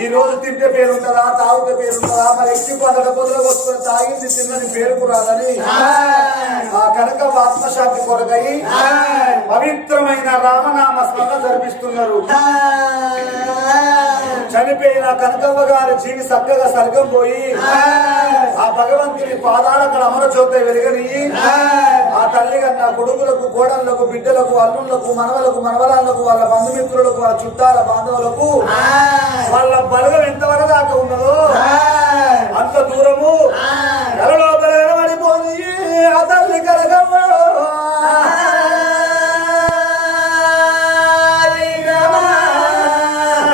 ఈ రోజు తింటే పేరుంటదా తాగితే పేరుంటదా మరి ఎక్కి పండగ పొద్దులకు వస్తున్న తాగింది తిన్నది పేరుకు రాదని. ఆ కనకవ్వ ఆత్మశాంతి కొరకై పవిత్రమైన రామనామ స్మరణ జరిపిస్తున్నారు. చనిపోయిన కనకవ్వ గారి జీవి చక్కగా సర్గం పోయి ఆ భగవంతుని పాదాలకు అమర చోత వెలుగని ఆ తల్లి కన్నా కొడుకులకు కోడళ్ళకు బిడ్డలకు అల్లుళ్ళకు మనవలకు మనవరాళ్ళకు వాళ్ళ బంధుమిత్రులకు వాళ్ళ చుట్టాల బాంధవులకు వాళ్ళ బలగం ఎంతవరకు దాకా ఉన్నదో? అంత దూరము? ఎలలోపల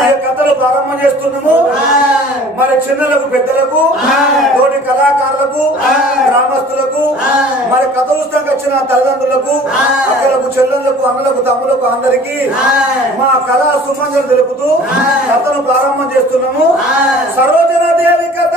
ఈ కథలు ప్రారంభం చేస్తున్నాము. మరి చిన్నలకు పెద్దలకు తోటి కళాకారులకు గ్రామస్తులకు మరి కథ పుస్తకం వచ్చిన తల్లిదండ్రులకు అక్కలకు చెల్లెళ్ళకు అన్నలకు తమ్ములకు అందరికి మా కళా సుమంజలు తెలుపుతూ కథను ప్రారంభం చేస్తున్నాము. సరోజన దేవి కథ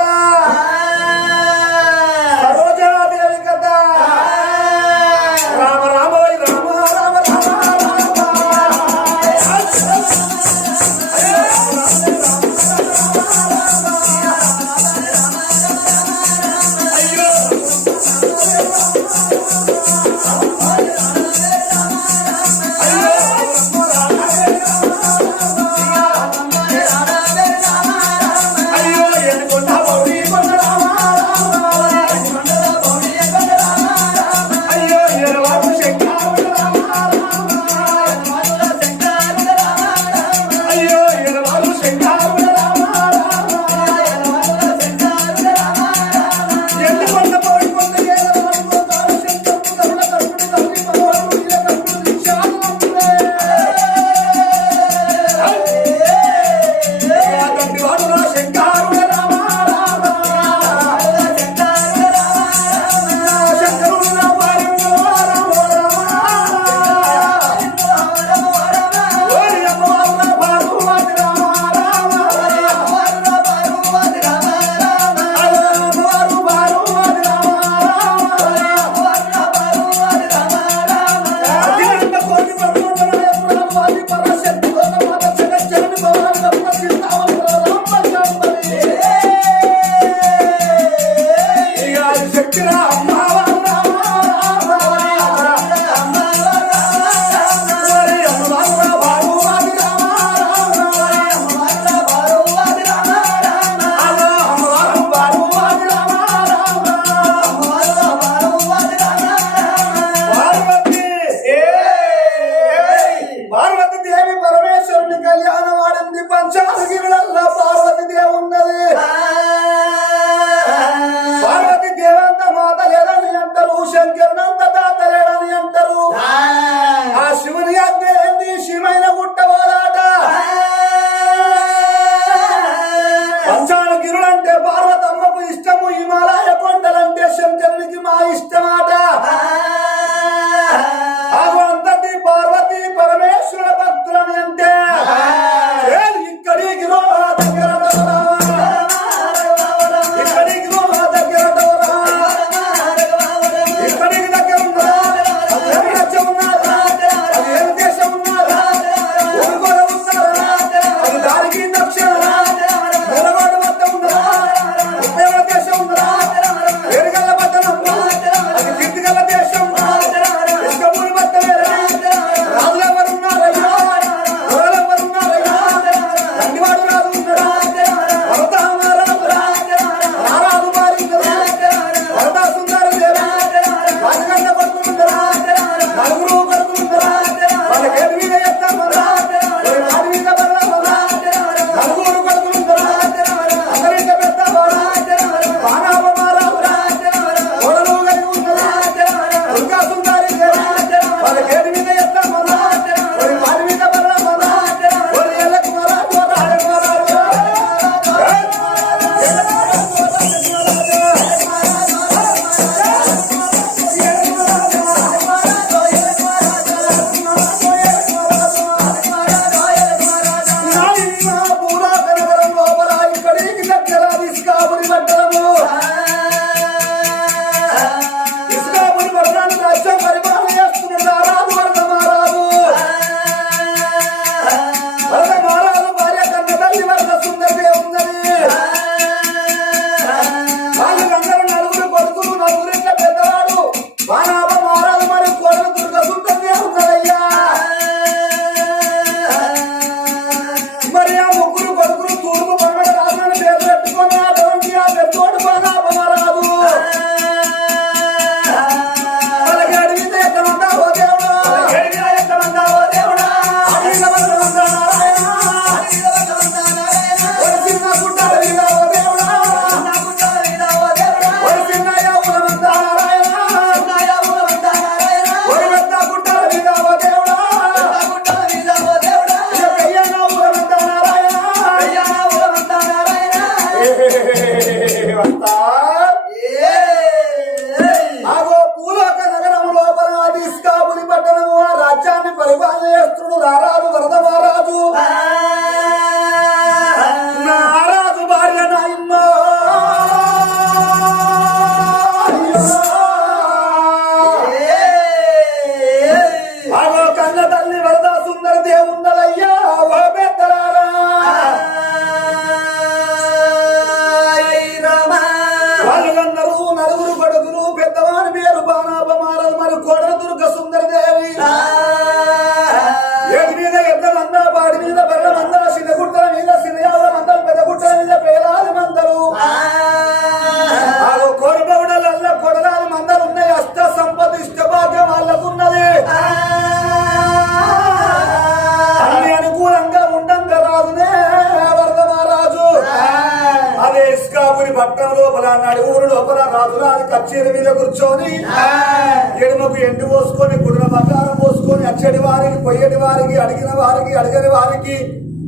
ఎడుమకు ఎండు పోసుకొని గుడిన బంగారం పోసుకొని అచ్చడి వారికి పొయ్యటి వారికి అడిగిన వారికి అడగని వారికి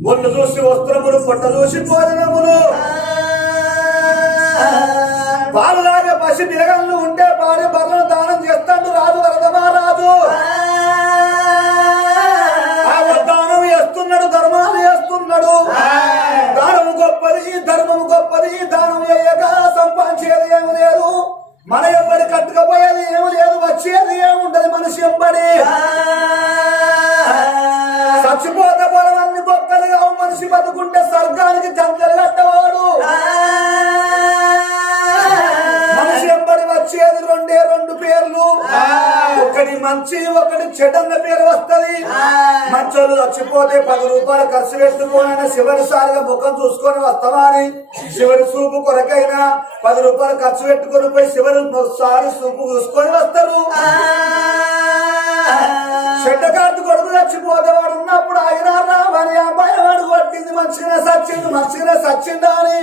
ఒళ్ళు చూసి వస్త్రములు పొట్ట చూసి భోజనములు. బాలులాగా పసి పిలగళ్ళు ఉంటే భార్య బర్రెలు దానం చేస్తాడు రాదు వరదమా రాదు దానం చేస్తున్నాడు ధర్మాలు చేస్తున్నాడు దానం గొప్పది ధర్మం గొప్పది దానం చేయక సంపాదించేది ఏమి లేదు. మన ఎంబడి కట్టుకపోయేది ఏమి లేదు వచ్చేది ఏముంటది మనిషి ఎంబడి చచ్చిపోతే పొలం అన్ని బొక్కలుగా మనిషి బతుకుంటే స్వర్గానికి జంగలు కట్టవాడు. వచ్చేది రెండే రెండు పేర్లు. ఒకటి మంచి ఒకటి చెడన్న పేరు వస్తది. మంచోళ్ళు చచ్చిపోతే పది రూపాయలు ఖర్చు పెట్టుకోనైనా చివరిసారిగా ముఖం చూసుకొని వస్తావా అని చివరి చూపు కొరకైనా పది రూపాయలు ఖర్చు పెట్టుకొని పోయి చివరి సారి చూపు చూసుకొని వస్తారు. చెడ్డకార్డు కొడుకు చచ్చిపోతే వాడు ఉన్నప్పుడు ఆయన రావని అబ్బాయి వాడు కొట్టింది. మంచిగా సచ్చింది మంచిగా సచ్చిందా అని.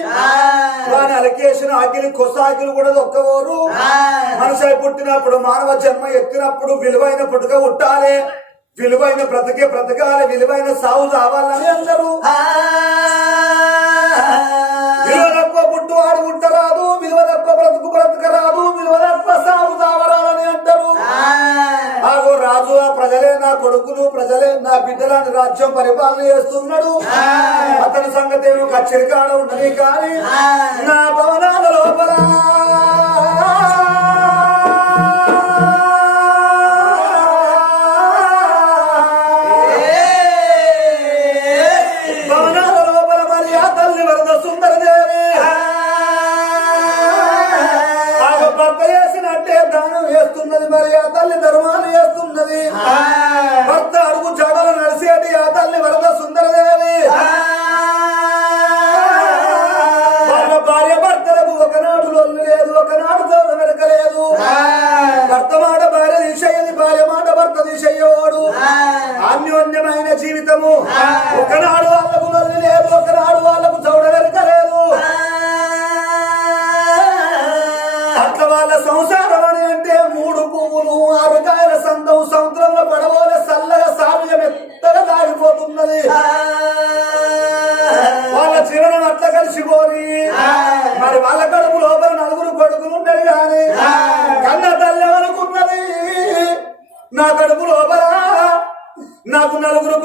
వాని అలకేసిన ఆకిలి కొసాకిలు కూడా ఒక్కవోరు మనిషి పుట్టినప్పుడు మానవ జన్మ ఎత్తినప్పుడు విలువైన పుట్టుక పుట్టాలి. విలువైన బ్రతికే బ్రతకాలి విలువైన సాగు కావాలని అందరూ. విలువ తక్కువ పుట్టు వాడు పుట్టరాదు విలువ తక్కువ బ్రతుకు బ్రతకరాదు విలువ తక్కువ సాగు కావరాలని అంటారు. ఆగో రాజు ఆ ప్రజలే నా కొడుకులు ప్రజలే నా బిడ్డలని రాజ్యం పరిపాలన చేస్తున్నాడు. అతని సంగతి కచ్చరికాడ ఉండని కానీ నా భవనాల లోపల నాకు నలుగురు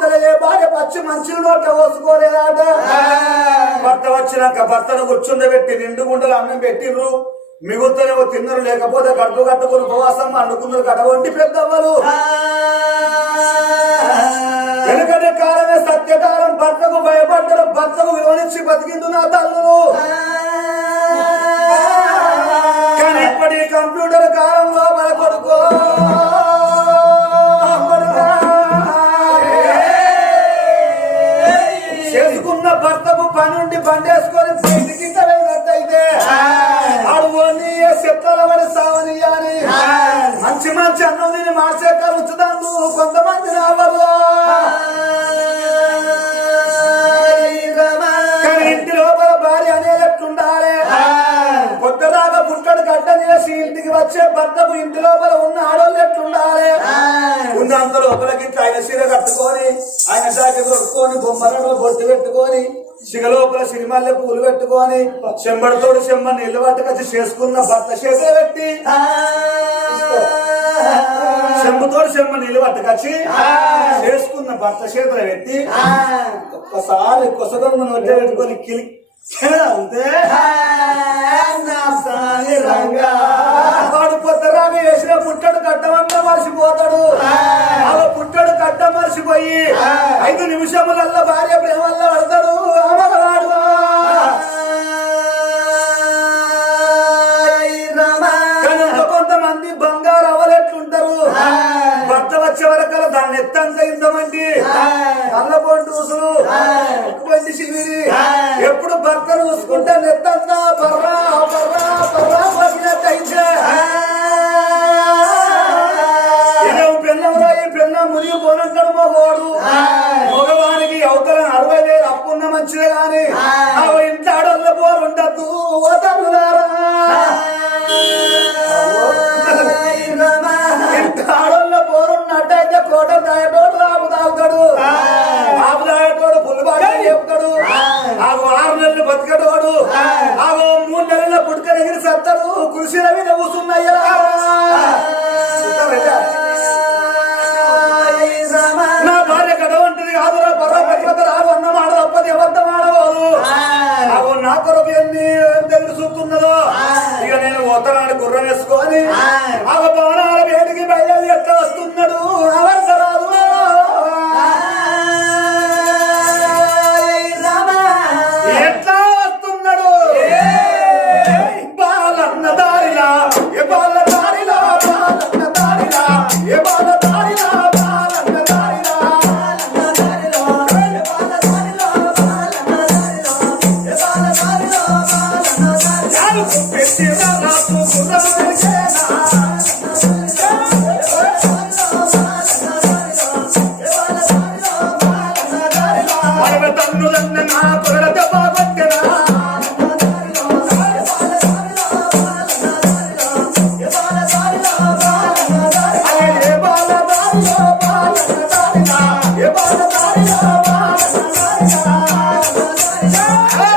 భార్య పచ్చి మంచి నోట పోసుకోలేదాట. భర్త వచ్చినాక భర్తను కూర్చుండబెట్టి నిండు గుండెలు అన్నం పెట్టిర్రు. మిగులుతూనేమో తిన్నరు లేకపోతే కడుపు కట్టుకుని ఉపవాసం అనుకున్నారు కడవంటి పెద్దవారు వెనుకటి కాలమే సత్యకాలం భర్తకు భయపడ్డరు భర్తకు విలువనిచ్చి బతికిండు నా తల్లులు. కానీ ఇప్పటి కంప్యూటర్ కాలంలో కొడుకో కొడుకా. బండేసుకొని బయటికి వెళ్ళినట్టయితే అడుగుని చెప్తాల పడి సావని అని మంచి మంచి అన్నం తిని మార్చే కలుచుదాము కొంతమంది కానీ ఇంటి లోపల భార్య అనేటట్టుండాలి. పొద్దుదాకా పుట్టడు గడ్డ చేసి ఇంటికి వచ్చే భర్తకు ఇంటి లోపల ఉన్న ఆడోళ్ళు ఎట్లుండాలి ఉన్న అంత లోపలికి ఆయన చీర కట్టుకొని ఆయన జాకెట్ కొట్టుకొని బొమ్మలను బొట్టు పెట్టుకొని సిగ లోపల సిరిమల్లె పూలు పెట్టుకొని చెంబడితోడు చెంబ నీళ్ళు పట్టుకొచ్చి చేసుకున్న భర్త చేతిలో పెట్టి చెంబుతోడు చెంబ నీళ్ళు పట్టుకొచ్చి చేసుకున్న భర్త చేతిలో పెట్టి ఒక్కసారి కొసగొమ్మను వడ్డే పెట్టుకొని కిలి అంతే వాడు పొద్దురాగా వేసిన పుట్టడు కట్టమంతా మర్చిపోతాడు అలా పుట్టడు కట్ట మర్చిపోయి ఐదు నిమిషములల్లో భార్య ప్రేమల్లో పడతాడు. ఇంకా కొంతమంది బంగారు అవలెట్లుంటారు భర్త వచ్చే వరకు దాన్ని ఎత్తంత ఇంతమంది ఊసులు శిబిరి ఎప్పుడు భర్త చూసుకుంటే నెత్తంతా బర్రా బర్రా. పుట్టుక దగ్గర సత్తాడు కృషిల మీద కూర్చున్నాయ్యా. నా భార్య కథ వంటిది కాదురా పర్వ పతివత రాదు అన్న మాట తప్పది అబద్ధం ఆడవాదు అవు నా కొరకు ఎన్ని దగ్గర చూస్తున్నదో ఇక నేను ఉత్తరాన్ని గుర్రం వేసుకొని. ఆ. Yeah.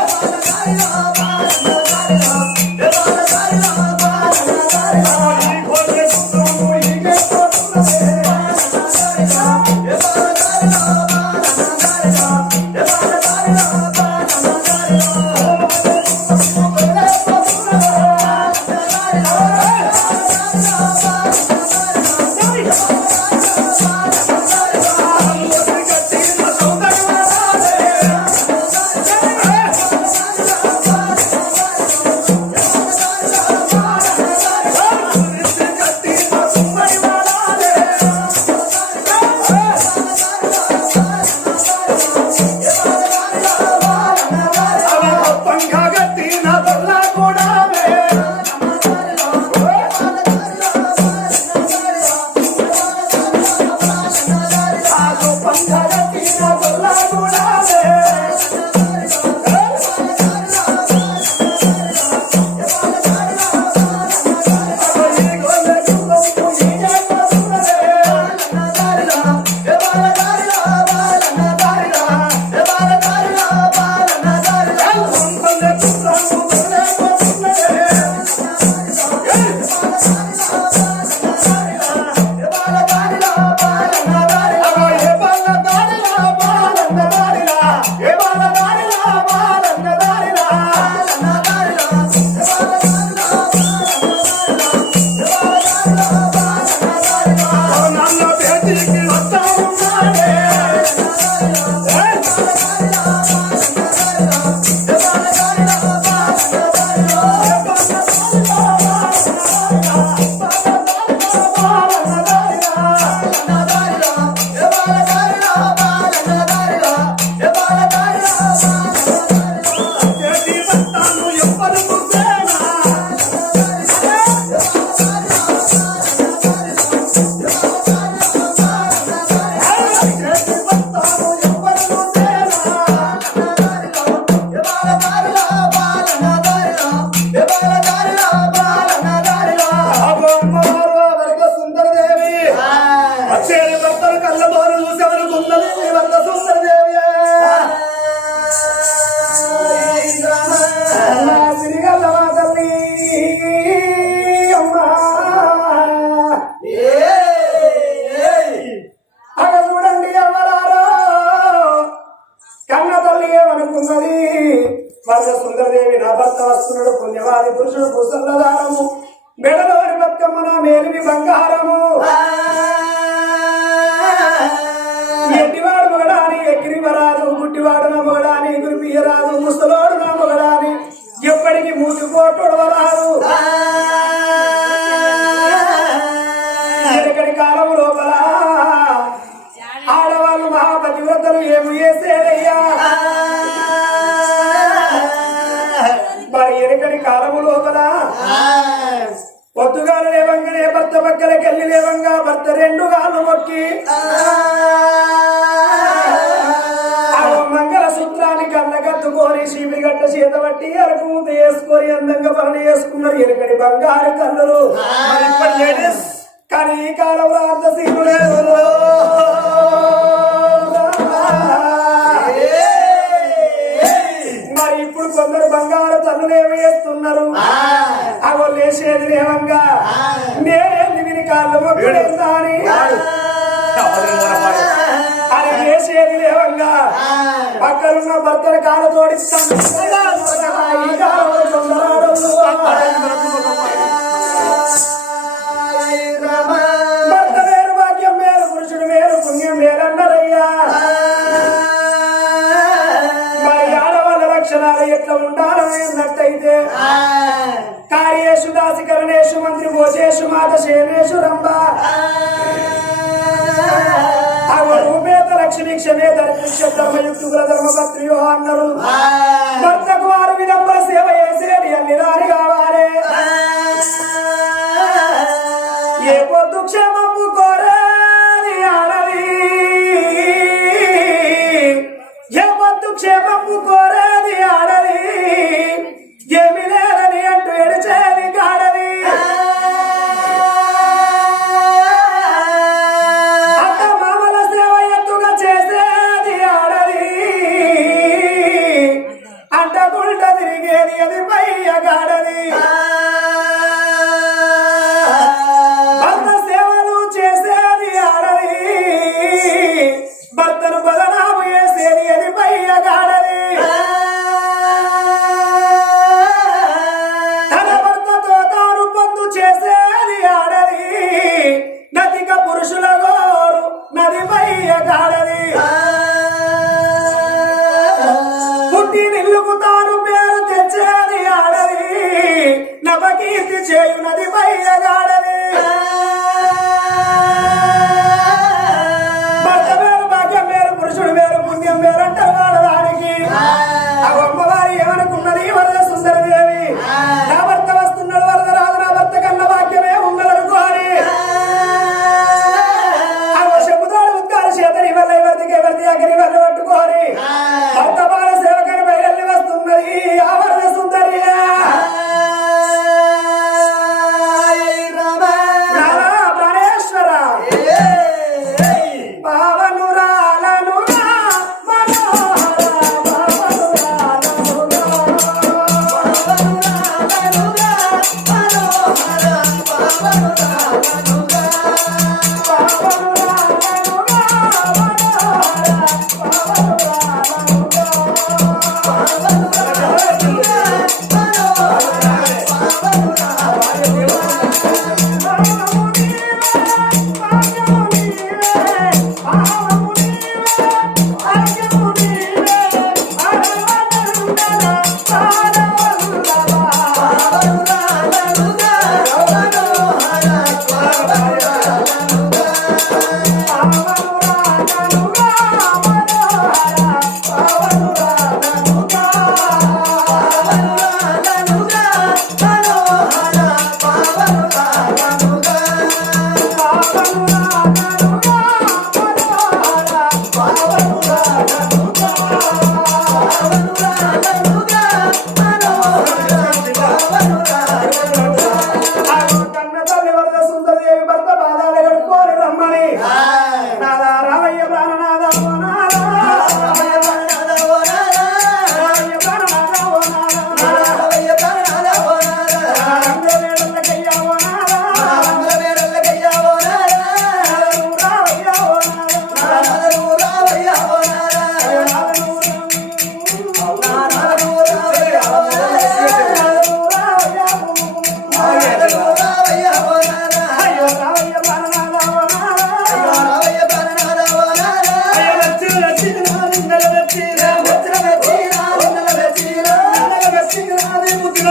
మనసు సుందరదేవి నా భర్త వస్తున్నాడు పుణ్యవాది పురుషుడు భూసల్ల దానము మెడలోని బతుకమ్మ బంగారము. భర్త రెండు గాళ్ళు మొక్కి. ఆ మంగళ సూత్రాన్ని కళ్ళగత్తుకొని శిబిగట్ట చేత పట్టి అరకు వేసుకొని అందంగా పని చేసుకున్నారు. ఎనకడి బంగారు కళ్ళులు. కానీ ఈ కాలంలో అంత సీను లేదు మరి ఇప్పుడు కొందరు బంగారు తల్లులు ఏమి చేస్తున్నారు? అగో లేచేది లేవంగా. విని కాళ్ళు మొక్కులేదా అని అది లేచేది లేవంగా. పక్కనున్న భర్తను కాలు తోడిస్తాను భర్త వేరు భాగ్యం వేరు పురుషుడు వేరు పుణ్యం వేరన్నారయ్యా మరి ఆడవాళ్ళ లక్షణాలు ఎట్లా ఉండాలని అన్నట్టయితే కార్యేషు దాసికరణేషు మంత్రి భోజేషు మాత శేనేషు రంభ రూపేత లక్ష్మి క్షమే దర్శిక్ష ధర్మయుక్తుల ధర్మపత్రియో అన్నారు భర్తకు వారు విధంబర సేవ చేసేది అన్ని దారి కావాలి. ఏ పొద్దు క్షేమము కోరేది ఆడది? ఏ పొద్దు క్షేమము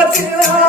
What did I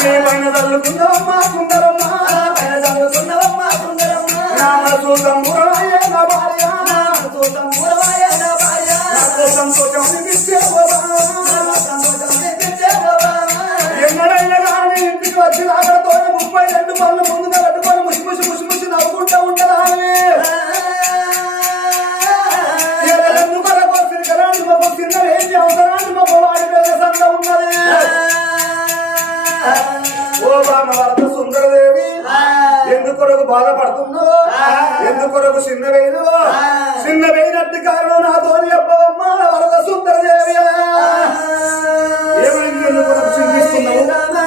చల్లుకున్నావమ్మా సుందరమ్మా. పైన చల్లుకున్నావమ్మా సుందరమ్మా. నా భార్య. సూతం మురవయ్య నా భార్య. సంతోషం అనిపిస్తే ఎన్నడైనా కానీ ఇంటికి వచ్చి రాకతో ముప్పై రెండు పనులు ముందుగా కట్టుకొని ముసి ముసి ముసి ముసి నవ్వుకుంటా ఉంటారా కొరకు తిరగరాని మా ఏంటి అవసరాన్ని మా ఉన్నది. ఓ బామవర్త సుందరదేవి. ఎందుకొరకు బాధపడుతున్నావు ఎందుకొరకు చిన్నవైనవో చిన్నవైనట్టు కారణం నాతో చెప్పవమ్మ వరద సుందరదేవి. ఏమైంది ఎందుకొరకు చింతిస్తున్నావు